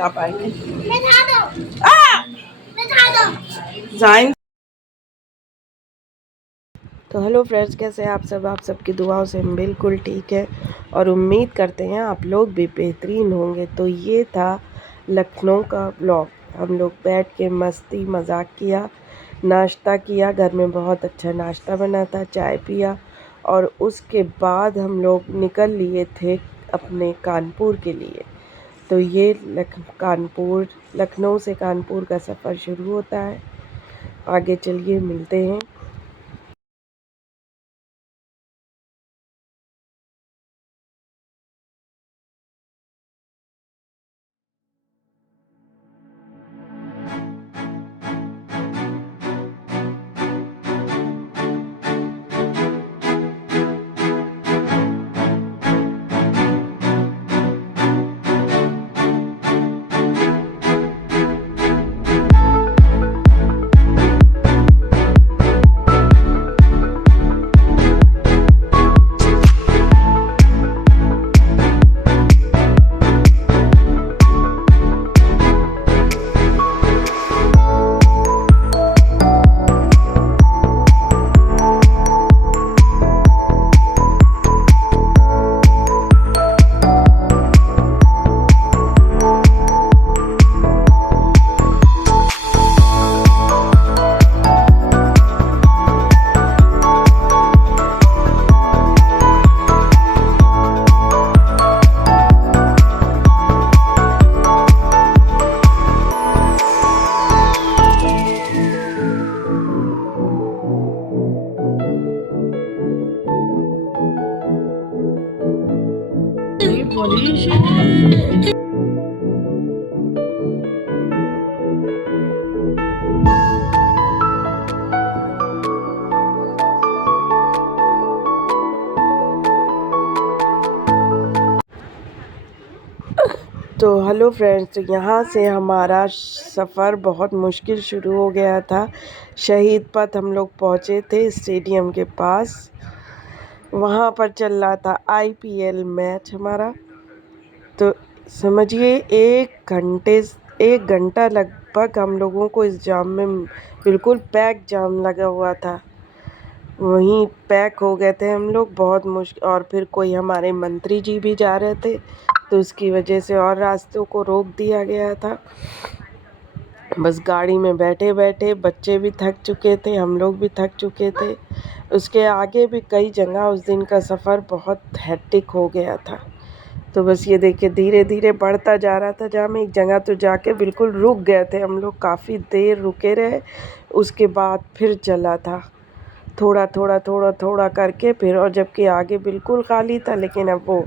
कब आएंगे। तो हेलो फ्रेंड्स, कैसे हैं आप सब। आप सबकी दुआओं से हम बिल्कुल ठीक है और उम्मीद करते हैं आप लोग भी बेहतरीन होंगे। तो ये था लखनऊ का ब्लॉग। हम लोग बैठ के मस्ती मजाक किया, नाश्ता किया। घर में बहुत अच्छा नाश्ता बना था, चाय पिया और उसके बाद हम लोग निकल लिए थे अपने कानपुर के लिए। तो ये लखनऊ से कानपुर का सफ़र शुरू होता है। आगे चलिए मिलते हैं। तो हेलो फ्रेंड्स, यहाँ से हमारा सफ़र बहुत मुश्किल शुरू हो गया था। शहीद पथ हम लोग पहुँचे थे स्टेडियम के पास। वहाँ पर चल रहा था IPL मैच हमारा। तो समझिए एक घंटा लगभग हम लोगों को इस जाम में, बिल्कुल पैक जाम लगा हुआ था, वहीं पैक हो गए थे हम लोग। बहुत मुश्किल। और फिर कोई हमारे मंत्री जी भी जा रहे थे तो उसकी वजह से और रास्तों को रोक दिया गया था। बस गाड़ी में बैठे बैठे बच्चे भी थक चुके थे, हम लोग भी थक चुके थे। उसके आगे भी कई जगह उस दिन का सफ़र बहुत हेक्टिक हो गया था। तो बस ये देखिए धीरे धीरे बढ़ता जा रहा था जाम। एक जगह तो जाके बिल्कुल रुक गए थे हम लोग, काफ़ी देर रुके रहे। उसके बाद फिर चला था थोड़ा थोड़ा करके फिर, और जबकि आगे बिल्कुल खाली था। लेकिन अब वो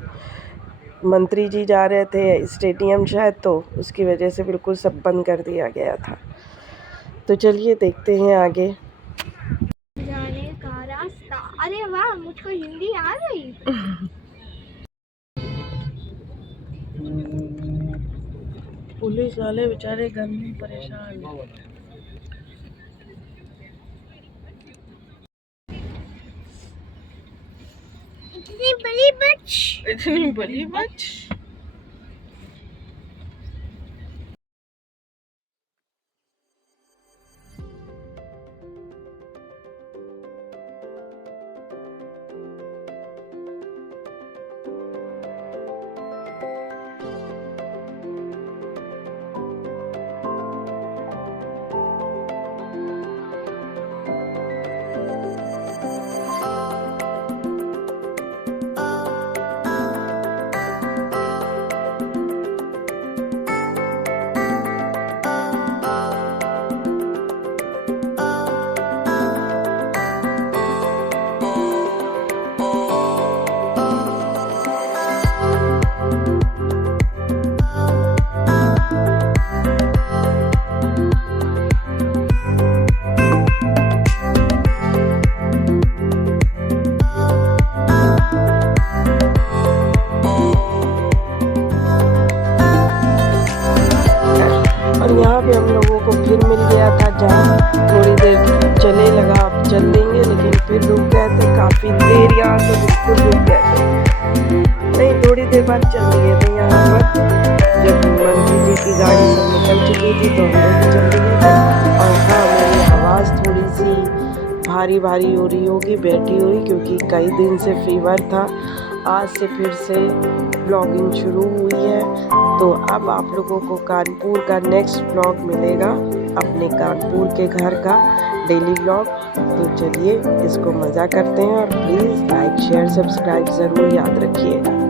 मंत्री जी जा रहे थे स्टेडियम शायद, तो उसकी वजह से बिल्कुल सब बंद कर दिया गया था। तो चलिए देखते हैं आगे जाने का रास्ता। अरे वाह, मुझको हिंदी आ गई। पुलिस वाले बेचारे गर्मी में परेशान। इतनी बड़ी बच। बाद चल दिए थे यहाँ पर। जब मंत्री जी की गाड़ी भी चल रही है। और हाँ, मेरी आवाज़ थोड़ी सी भारी भारी हो रही होगी बैठी हुई, क्योंकि कई दिन से फीवर था। आज से फिर से ब्लॉगिंग शुरू हुई है। तो अब आप लोगों को कानपुर का नेक्स्ट ब्लॉग मिलेगा, अपने कानपुर के घर का डेली ब्लॉग। तो चलिए इसको मज़ा करते हैं, और प्लीज़ लाइक शेयर सब्सक्राइब ज़रूर याद रखिएगा।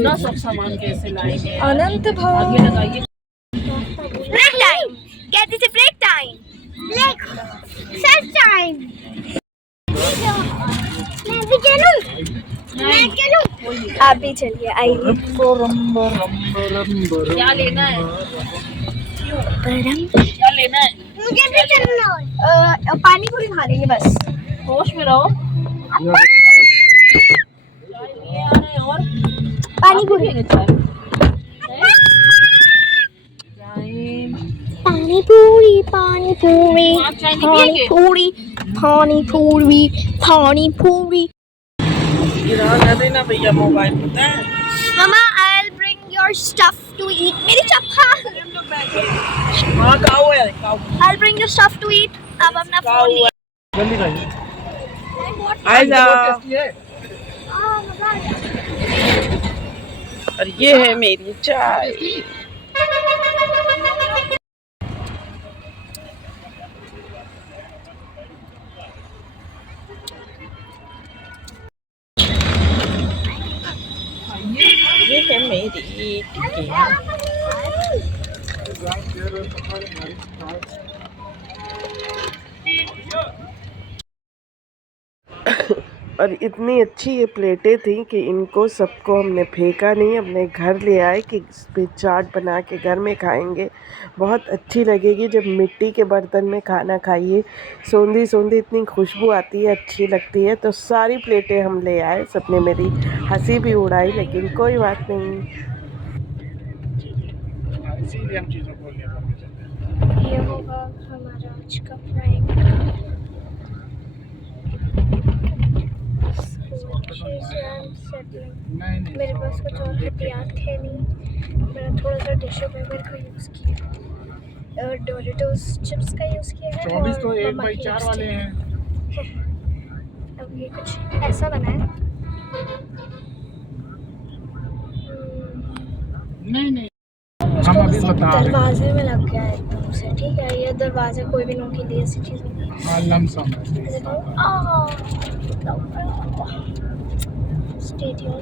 इतना सब सामान कैसे लाएंगे? अनंत भाव आगे लगाइए। ब्रेक टाइम, कहती थी break time, break set time. मैं भी चलूं, मैं चलूं, आप भी चलिए, आइए। क्या लेना है? परम क्या लेना है? मुझे भी चलना है। पानी पूरी खा लेंगे बस। होश में रहो। चाय लिए आ रहे हैं और पानी पूरी। चाय पानी पूरी पानी पूरी आप चाय नहीं पानी पिएंगे? पूरी पानी पूरी पानी पूरी। गिरा ना देना भैया मोबाइल, पता है। Mama, I'll bring your stuff to eat. मेरी चप्पल। हाँ काऊ है, काऊ। I'll bring your stuff to eat. आप अपना फोन काऊ ले। जल्दी खाइए। आ जाओ। मजा आ गया। और ये है मेरी चाय। ये है मेरी टिकिया। और इतनी अच्छी ये प्लेटें थी कि इनको सबको हमने फेंका नहीं, अपने घर ले आए कि इस पे चाट बना के घर में खाएंगे। बहुत अच्छी लगेगी जब मिट्टी के बर्तन में खाना खाइए, सौंधी सौंधी इतनी खुशबू आती है, अच्छी लगती है। तो सारी प्लेटें हम ले आए, सबने मेरी हंसी भी उड़ाई, लेकिन कोई बात नहीं। ये होगा हमारा आज का प्रैंक। मेरे पास कुछ और हथियार थे नहीं। मैंने थोड़ा सा टिश्यू पेपर का यूज़ किया और डोरिटोस चिप्स का यूज़ किया है। 24 तो और 1/4 वाले हैं। अब ये कुछ ऐसा बना है। नहीं हम अभी बता रहे हैं। दरवाजे में लग गया है एकदम से। ठीक है, ये दरवाजा कोई भी नोट के लिए ऐसी चीज़ नहीं है। हाँ लमसम है। स्टेडियम